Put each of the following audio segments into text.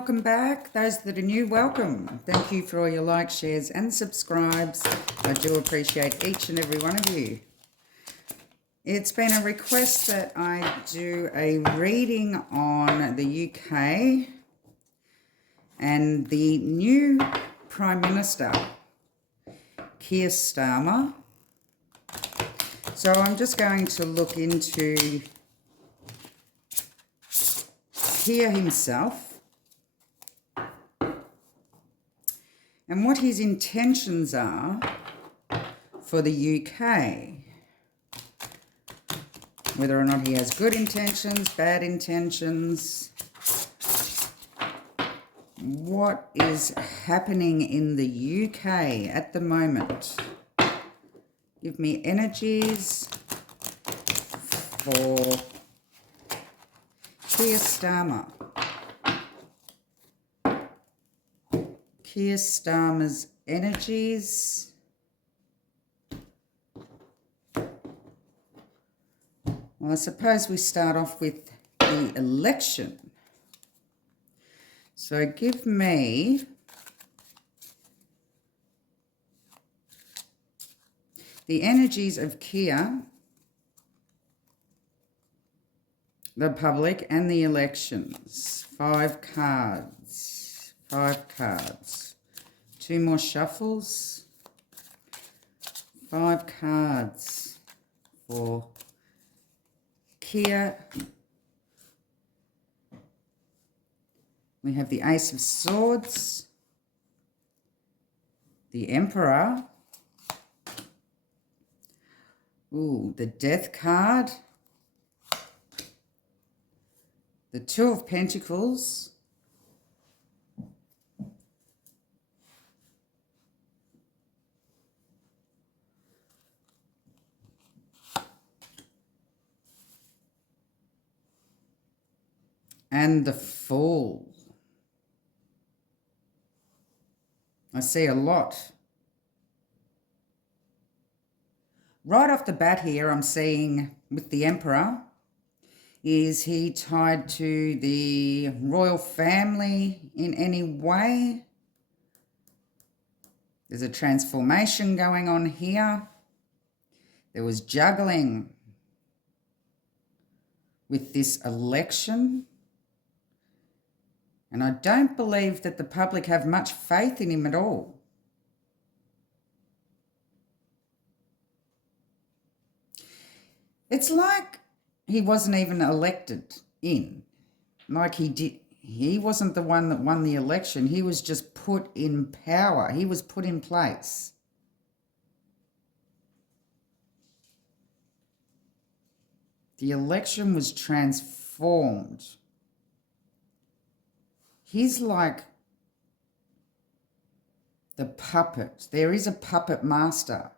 welcome back. Those that are new, welcome. Thank you for all your likes, shares and subscribes. I do appreciate each and every one of you. It's been a request that I do a reading on the UK and the new Prime Minister, Kier. So I'm just going to look into Kier himself and what his intentions are for the UK. Whether or not he has good intentions, bad intentions, what is happening in the UK at the moment. Give me energies for Kier. Kier Starmer's energies. Well, I suppose we start off with the election. So give me the energies of Kier, the public, and the elections. 5 cards. 5 cards. 2 more shuffles. 5 cards for Kier. We have the Ace of Swords, the Emperor, the Death card, the 2 of Pentacles, and the Fool. I see a lot. Right off the bat here, I'm seeing with the Emperor, is he tied to the royal family in any way? There's a transformation going on here. There was juggling with this election. And I don't believe that the public have much faith in him at all. It's like he wasn't even elected in. Like he wasn't the one that won the election. He was just put in power. He was put in place. The election was transformed. He's like the puppet. There is a puppet master.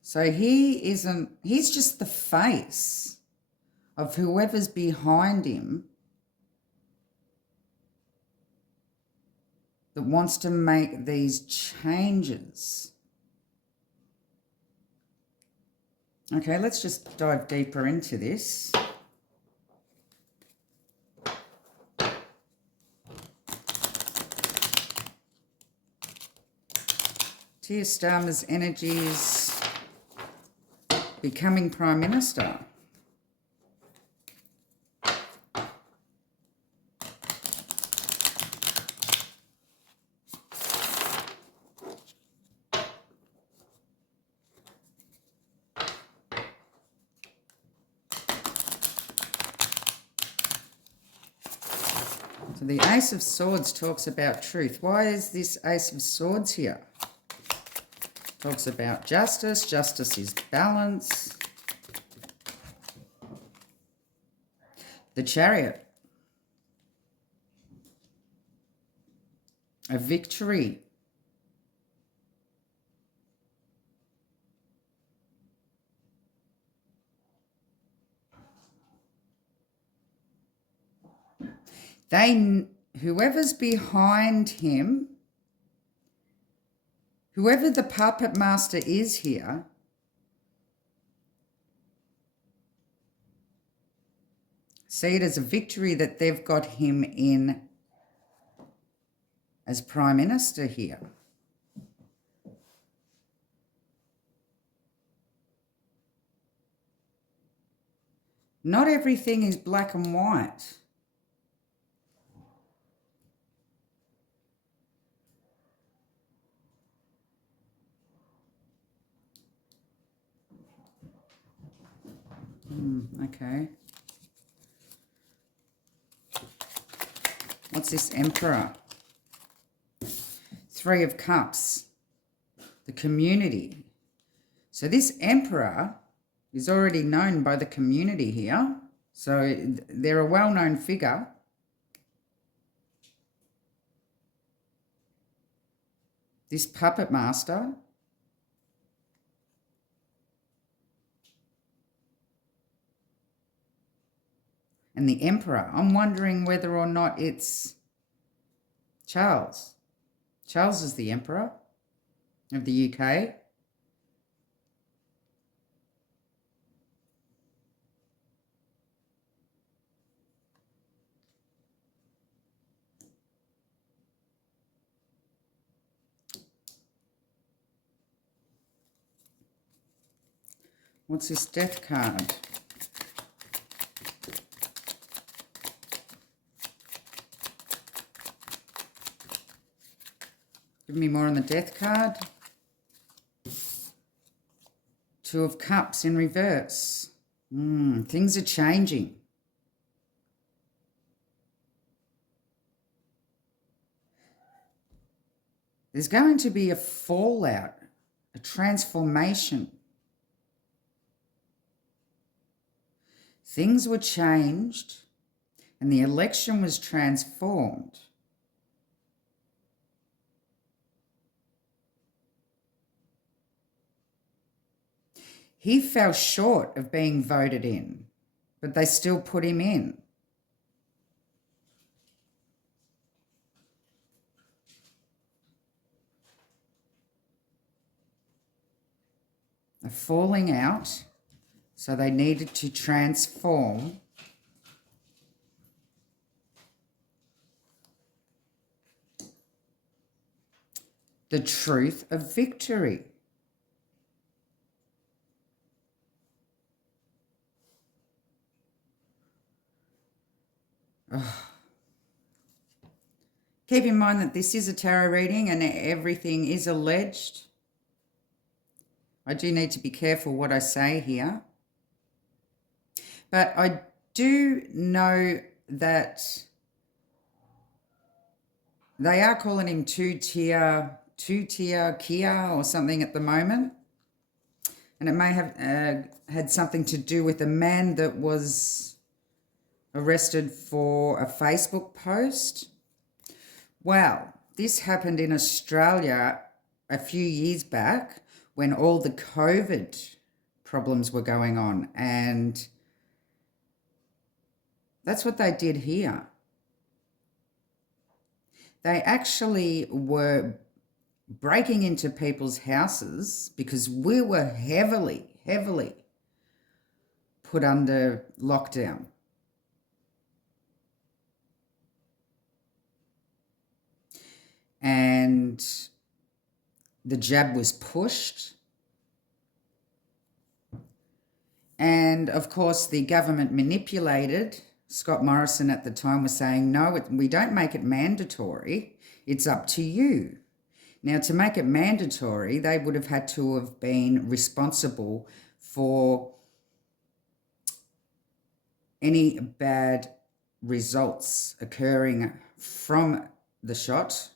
So he's just the face of whoever's behind him that wants to make these changes. Okay, let's just dive deeper into this. Kier Starmer's energies becoming Prime Minister. So the Ace of Swords talks about truth. Why is this Ace of Swords here? Talks about justice. Justice is balance. The Chariot. A victory. Whoever's behind him, whoever the puppet master is here, see it as a victory that they've got him in as Prime Minister here. Not everything is black and white. Okay. What's this Emperor? Three of Cups. The community. So this Emperor is already known by the community here. So they're a well-known figure. This puppet master. And the Emperor. I'm wondering whether or not it's Charles. Charles is the Emperor of the UK. What's this Death card? Give me more on the Death card. Two of Cups in reverse. Things are changing. There's going to be a fallout, a transformation. Things were changed and the election was transformed. He fell short of being voted in, but they still put him in. A falling out, so they needed to transform the truth of victory. Keep in mind that this is a tarot reading and everything is alleged. I do need to be careful what I say here. But I do know that they are calling him two-tier Kier or something at the moment. And it may have had something to do with a man that was arrested for a Facebook post. Well, this happened in Australia a few years back when all the COVID problems were going on, and that's what they did here. They actually were breaking into people's houses because we were heavily put under lockdown. And the jab was pushed. And of course, the government manipulated. Scott Morrison at the time was saying, no, we don't make it mandatory. It's up to you. Now, to make it mandatory, they would have had to have been responsible for any bad results occurring from the shot,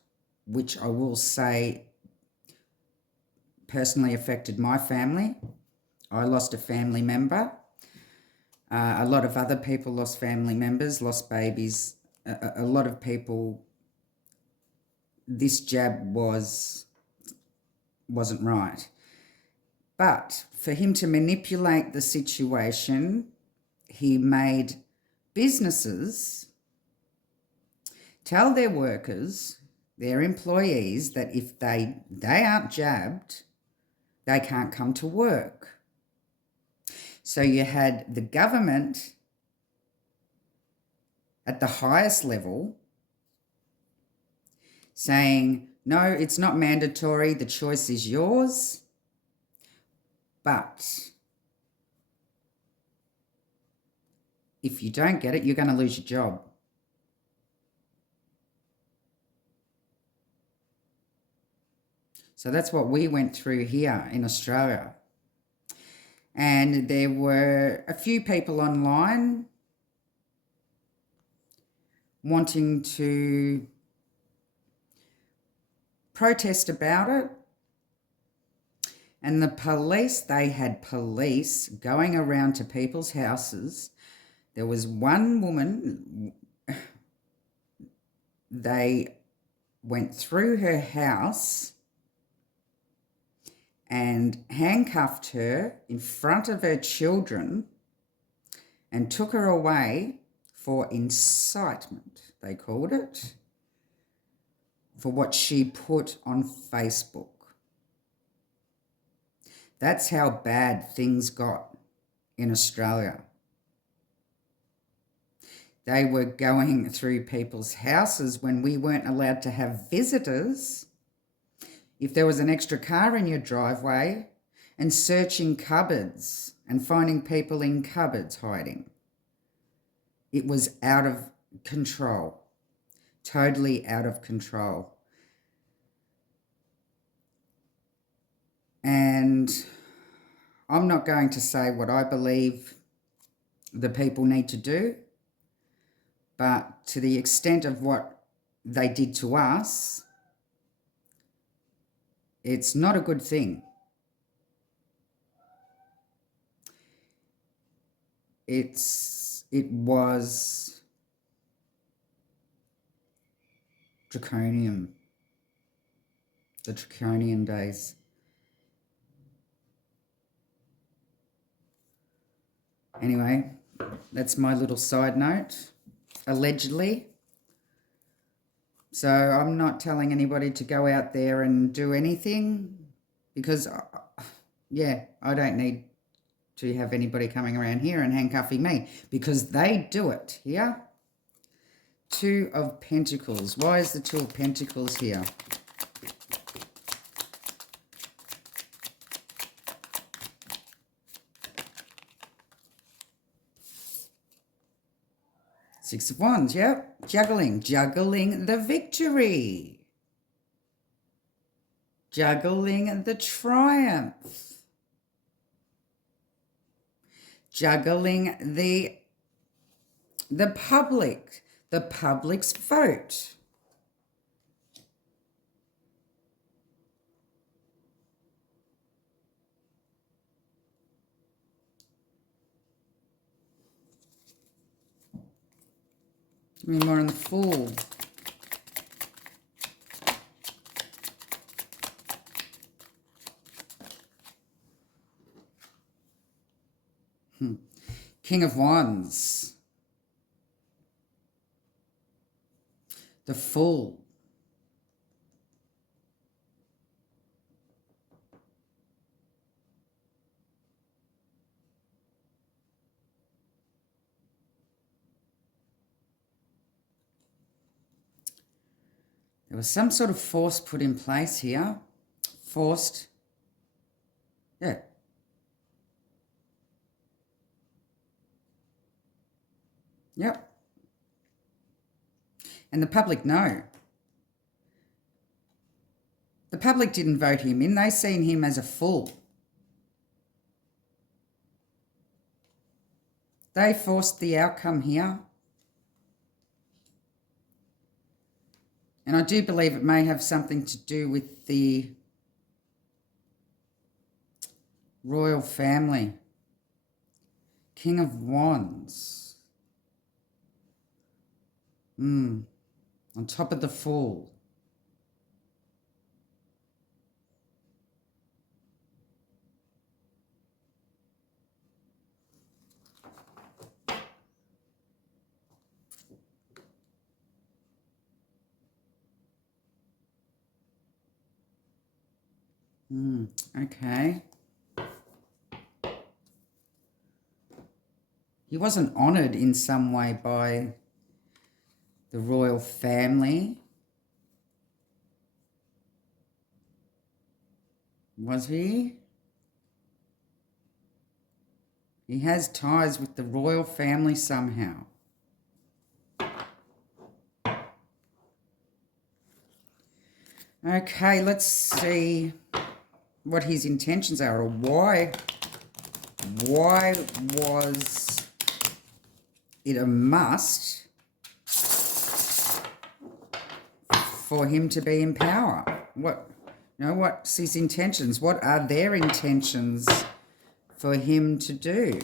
which I will say personally affected my family. I lost a family member. A lot of other people lost family members, lost babies. A lot of people, this jab wasn't right. But for him to manipulate the situation, he made businesses tell their workers, their employees, that if they aren't jabbed, they can't come to work. So you had the government at the highest level saying, no, it's not mandatory, the choice is yours, but if you don't get it, you're going to lose your job. So that's what we went through here in Australia. And there were a few people online wanting to protest about it. And the police, they had police going around to people's houses. There was one woman, they went through her house and handcuffed her in front of her children and took her away for incitement, they called it, for what she put on Facebook. That's how bad things got in Australia. They were going through people's houses when we weren't allowed to have visitors. If there was an extra car in your driveway, and searching cupboards and finding people in cupboards hiding. It was out of control, totally out of control. And I'm not going to say what I believe the people need to do, but to the extent of what they did to us, it's not a good thing. It was draconian, the draconian days. Anyway, that's my little side note, allegedly. So I'm not telling anybody to go out there and do anything because, yeah, I don't need to have anybody coming around here and handcuffing me because they do it here. Two of Pentacles. Why is the Two of Pentacles here? Six of Wands, yep. Juggling the victory. Juggling the triumph. Juggling the public's vote. Give me more on the Fool. King of Wands. The Fool. There was some sort of force put in place here. Forced. Yeah. Yep. And the public know. The public didn't vote him in. They seen him as a fool. They forced the outcome here. And I do believe it may have something to do with the royal family. King of Wands. On top of the Fool. Okay. He wasn't honoured in some way by the royal family. Was he? He has ties with the royal family somehow. Okay, let's see what his intentions are, or why was it a must for him to be in power? What's his intentions? What are their intentions for him to do?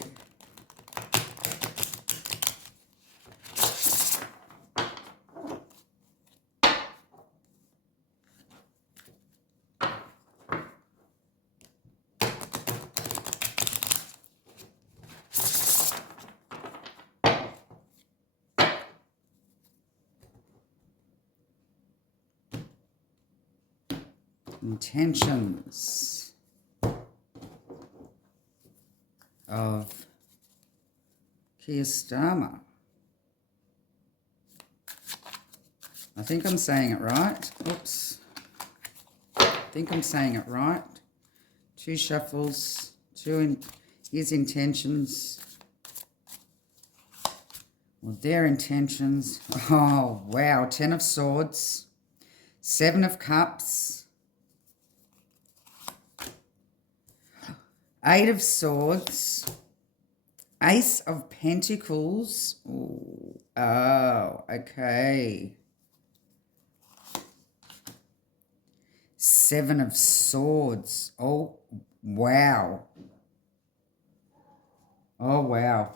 Intentions of Kier. I think I'm saying it right. Oops. I think I'm saying it right. 2 shuffles, his intentions, or their intentions. Oh, wow. 10 of Swords, 7 of Cups, 8 of Swords, Ace of Pentacles. Ooh. Oh, okay. 7 of Swords. Oh, wow. Oh, wow.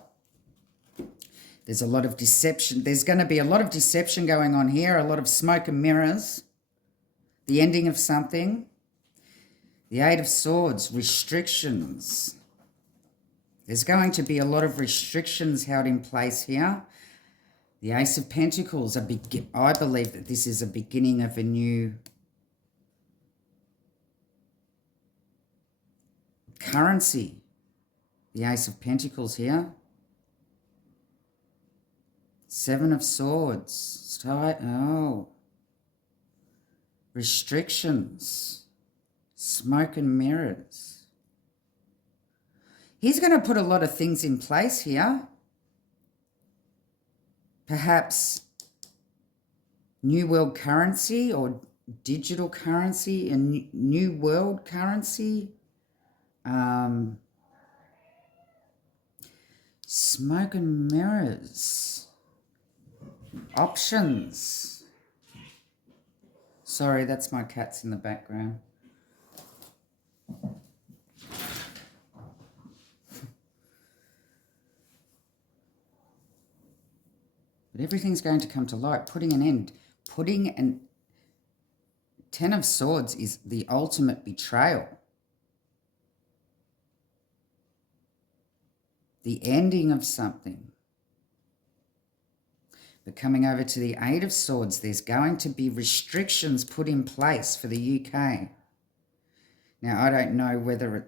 There's a lot of deception. There's going to be a lot of deception going on here, a lot of smoke and mirrors, the ending of something. The 8 of Swords, restrictions. There's going to be a lot of restrictions held in place here. The Ace of Pentacles, I believe that this is a beginning of a new currency. The Ace of Pentacles here. 7 of Swords. Oh. Restrictions. Smoke and mirrors. He's going to put a lot of things in place here. Perhaps new world currency or digital currency and new world currency. Smoke and mirrors. Options. Sorry, that's my cats in the background. But everything's going to come to light, putting an end. 10 of Swords is the ultimate betrayal. The ending of something. But coming over to the 8 of Swords, there's going to be restrictions put in place for the UK. Now, I don't know whether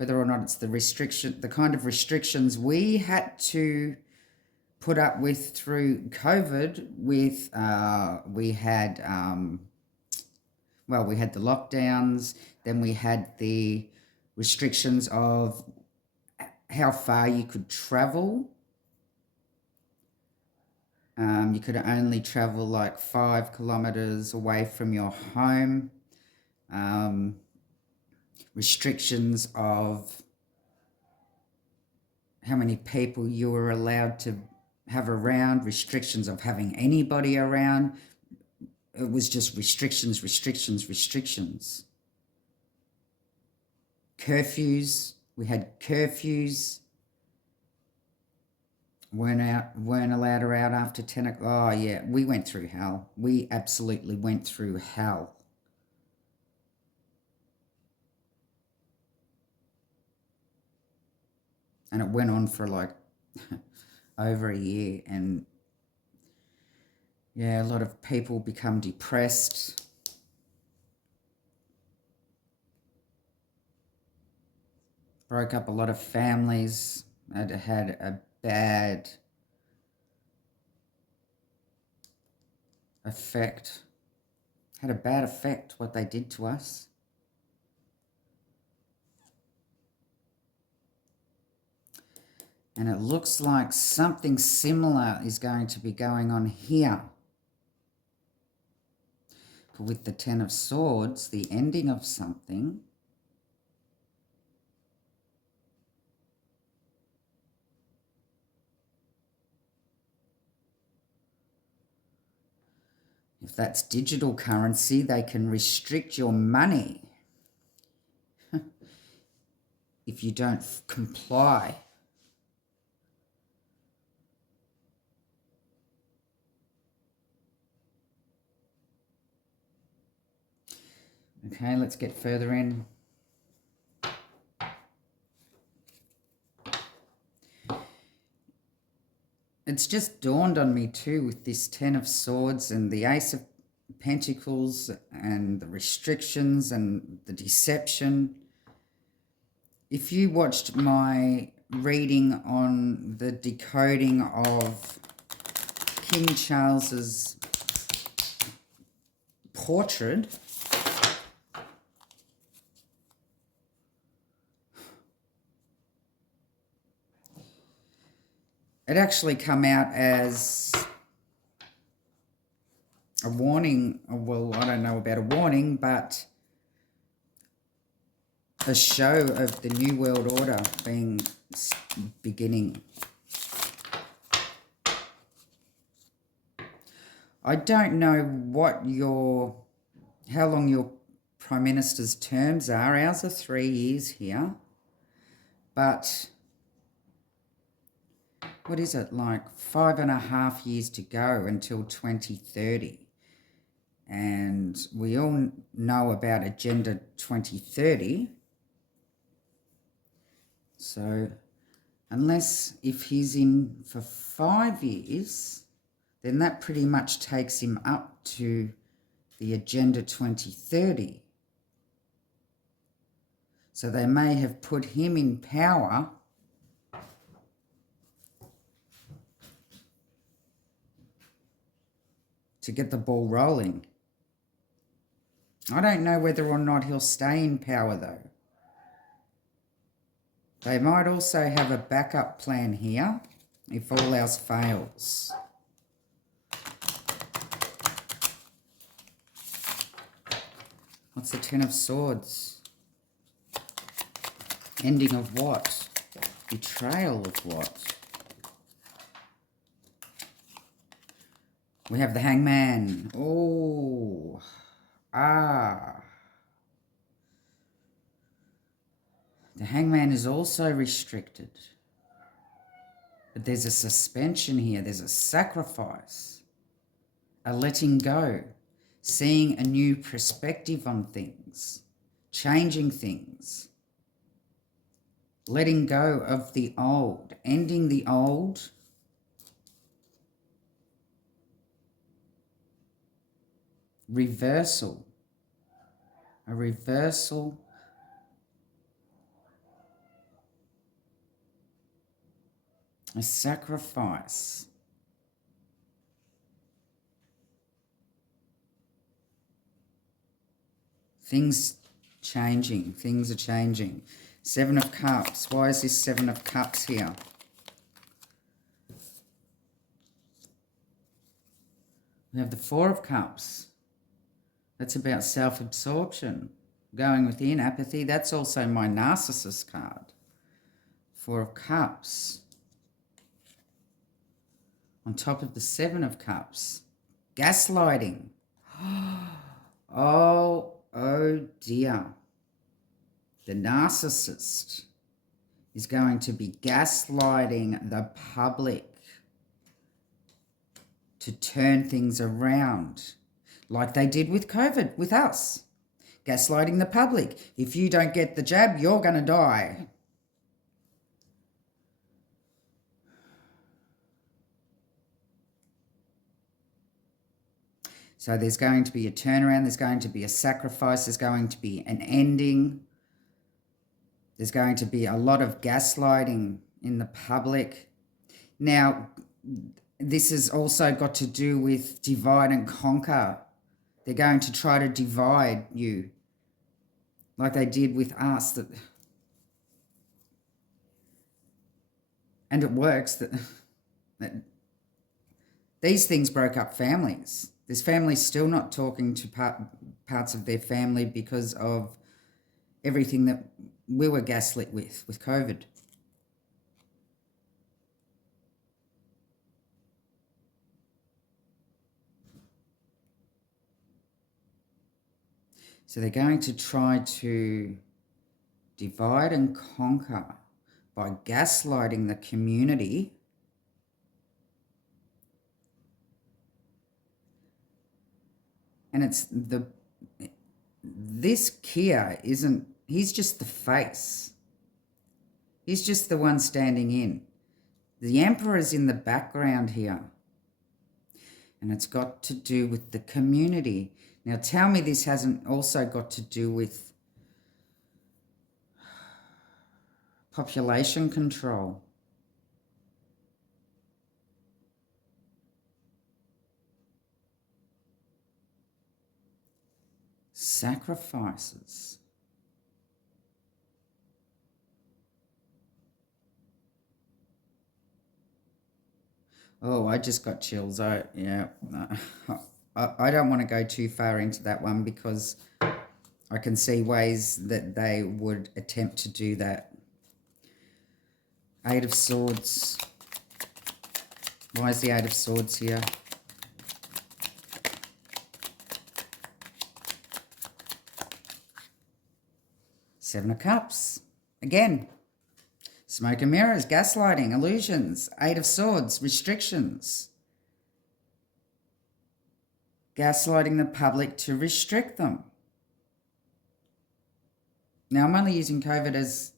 or not it's the kind of restrictions we had to put up with through COVID. We had the lockdowns, then we had the restrictions of how far you could travel. You could only travel like 5 kilometers away from your home. Restrictions of how many people you were allowed to have around, restrictions of having anybody around. It was just restrictions, restrictions, restrictions. Curfews. We had curfews. Weren't allowed her out after 10 o'clock. Oh, yeah, we went through hell. We absolutely went through hell. And it went on for like over a year. And yeah, a lot of people become depressed. Broke up a lot of families. Had a bad effect. Had a bad effect, what they did to us. And it looks like something similar is going to be going on here. With the Ten of Swords, the ending of something. If that's digital currency, they can restrict your money if you don't comply. Okay, let's get further in. It's just dawned on me too with this Ten of Swords and the Ace of Pentacles and the restrictions and the deception. If you watched my reading on the decoding of King Charles's portrait, it actually come out as a warning. Well, I don't know about a warning, but a show of the New World Order beginning. I don't know how long your Prime Minister's terms are. Ours are 3 years here, but what is it, like 5.5 years to go until 2030. And we all know about Agenda 2030. So if he's in for 5 years, then that pretty much takes him up to the Agenda 2030. So they may have put him in power to get the ball rolling. I don't know whether or not he'll stay in power though. They might also have a backup plan here if all else fails. What's the Ten of Swords? Ending of what? Betrayal of what? We have the Hangman. Oh. The Hangman is also restricted. But there's a suspension here. There's a sacrifice. A letting go. Seeing a new perspective on things. Changing things. Letting go of the old. Ending the old. Reversal. A reversal. A sacrifice. Things changing. Things are changing. Seven of Cups. Why is this Seven of Cups here? We have the Four of Cups. That's about self-absorption. Going within, apathy. That's also my Narcissist card. Four of Cups. On top of the Seven of Cups. Gaslighting. Oh dear. The narcissist is going to be gaslighting the public to turn things around, like they did with COVID, with us. Gaslighting the public. If you don't get the jab, you're going to die. So there's going to be a turnaround, there's going to be a sacrifice, there's going to be an ending. There's going to be a lot of gaslighting in the public. Now, this has also got to do with divide and conquer. They're going to try to divide you like they did with us. And it works. That these things broke up families. This family's still not talking to parts of their family because of everything that we were gaslit with COVID. So they're going to try to divide and conquer by gaslighting the community. And this Kier isn't, he's just the face. He's just the one standing in. The Emperor's in the background here. And it's got to do with the community. Now tell me this hasn't also got to do with population control. Sacrifices. Oh, I just got chills. I don't want to go too far into that one because I can see ways that they would attempt to do that. Eight of Swords. Why is the Eight of Swords here? Seven of Cups. Again. Smoke and mirrors, gaslighting, illusions. Eight of Swords, restrictions. Gaslighting the public to restrict them. Now, I'm only using COVID as,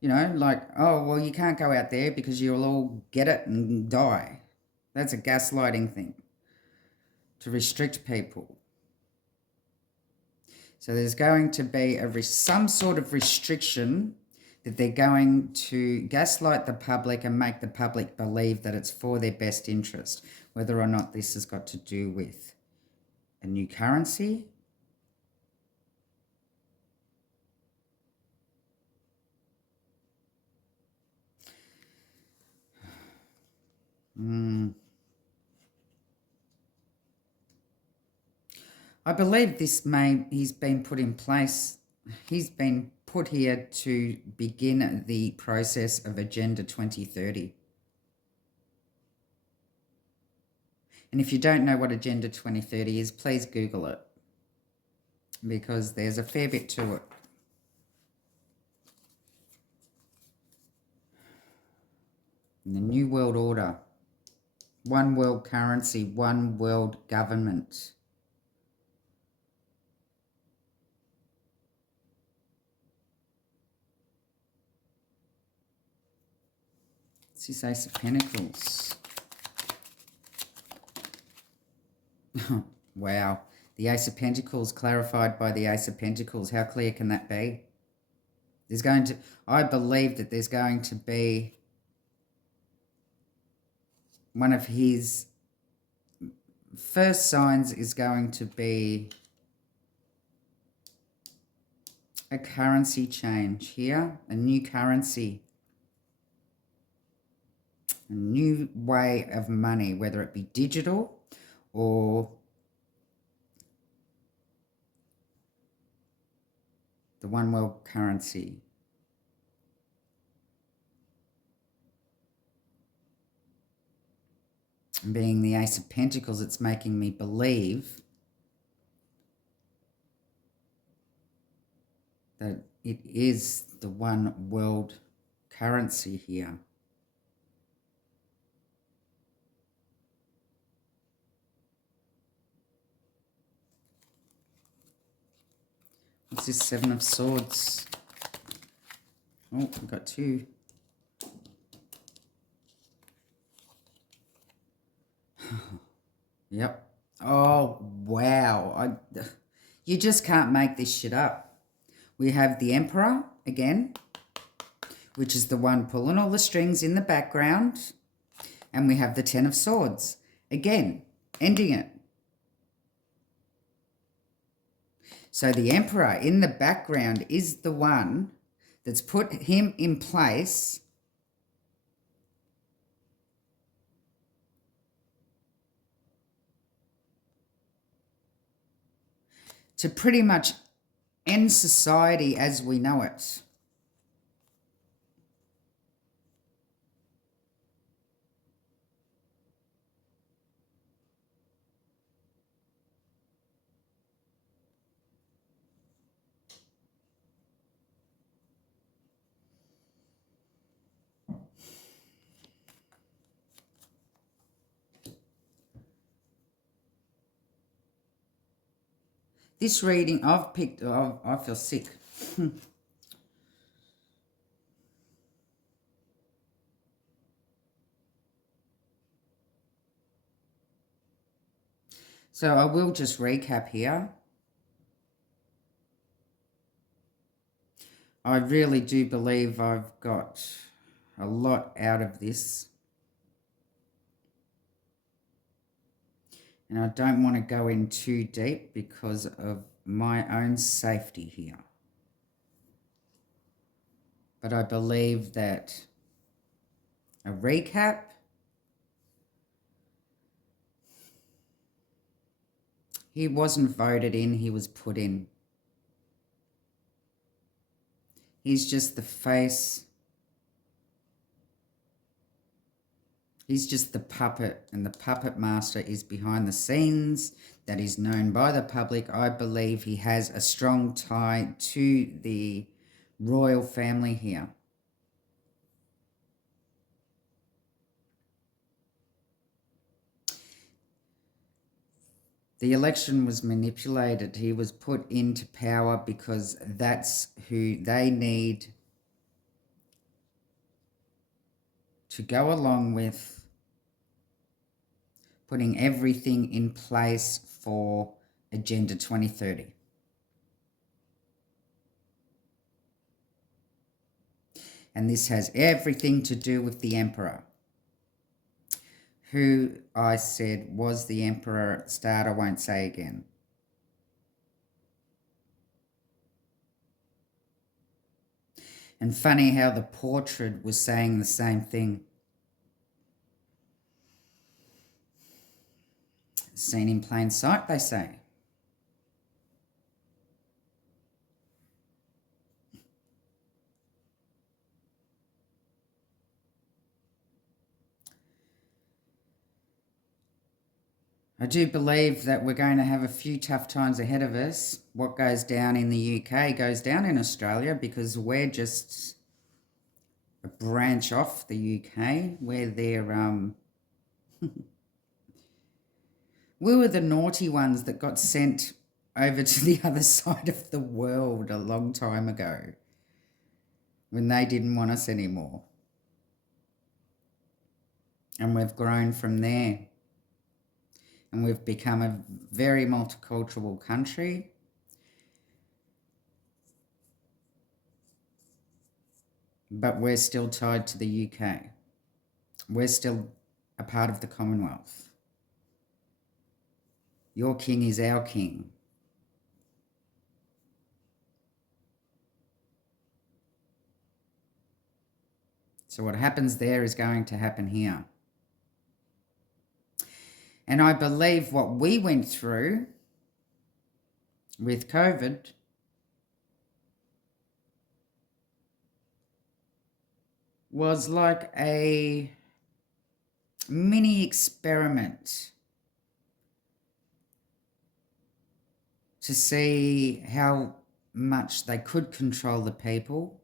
you know, like, oh, well, you can't go out there because you'll all get it and die. That's a gaslighting thing, to restrict people. So there's going to be some sort of restriction that they're going to gaslight the public and make the public believe that it's for their best interest, whether or not this has got to do with a new currency, I believe he's been put in place. He's been put here to begin the process of Agenda 2030. And if you don't know what Agenda 2030 is, please Google it, because there's a fair bit to it. And the New World Order. One world currency, one world government. What's this Ace of Pentacles? Wow. The Ace of Pentacles clarified by the Ace of Pentacles. How clear can that be? I believe that there's going to be one of his first signs is going to be a currency change here, a new currency. A new way of money, whether it be digital or the one world currency. And being the Ace of Pentacles, it's making me believe that it is the one world currency here. What's this Seven of Swords? Oh, we've got two. Yep. Oh, wow. You just can't make this shit up. We have the Emperor again, which is the one pulling all the strings in the background. And we have the Ten of Swords. Again, ending it. So the Emperor in the background is the one that's put him in place to pretty much end society as we know it. This reading I've picked, oh, I feel sick. So I will just recap here. I really do believe I've got a lot out of this. And I don't want to go in too deep because of my own safety here. But I believe that a recap, he wasn't voted in, he was put in. He's just the face. He's just the puppet, and the puppet master is behind the scenes, that is known by the public. I believe he has a strong tie to the royal family here. The election was manipulated. He was put into power because that's who they need to go along with putting everything in place for Agenda 2030. And this has everything to do with the Emperor, who I said was the Emperor at the start. I won't say again. And funny how the portrait was saying the same thing. Seen in plain sight, they say. I do believe that we're going to have a few tough times ahead of us. What goes down in the UK goes down in Australia because we're just a branch off the UK. We're there, we were the naughty ones that got sent over to the other side of the world a long time ago when they didn't want us anymore. And we've grown from there. And we've become a very multicultural country. But we're still tied to the UK. We're still a part of the Commonwealth. Your king is our king. So what happens there is going to happen here. And I believe what we went through with COVID was like a mini experiment to see how much they could control the people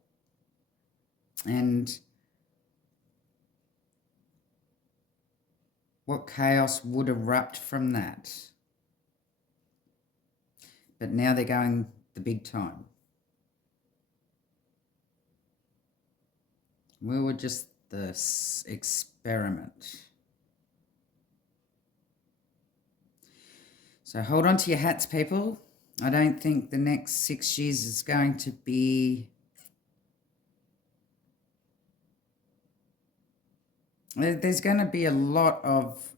and what chaos would erupt from that. But now they're going the big time. We were just the experiment. So hold on to your hats, people. I don't think the next 6 years is going to be There's going to be a lot of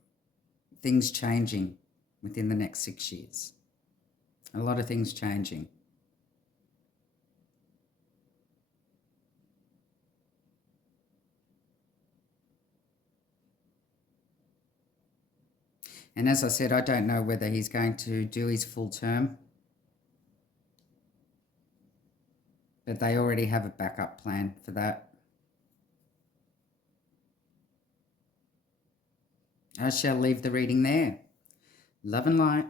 things changing within the next 6 years. A lot of things changing. And as I said, I don't know whether he's going to do his full term, but they already have a backup plan for that. I shall leave the reading there. Love and light.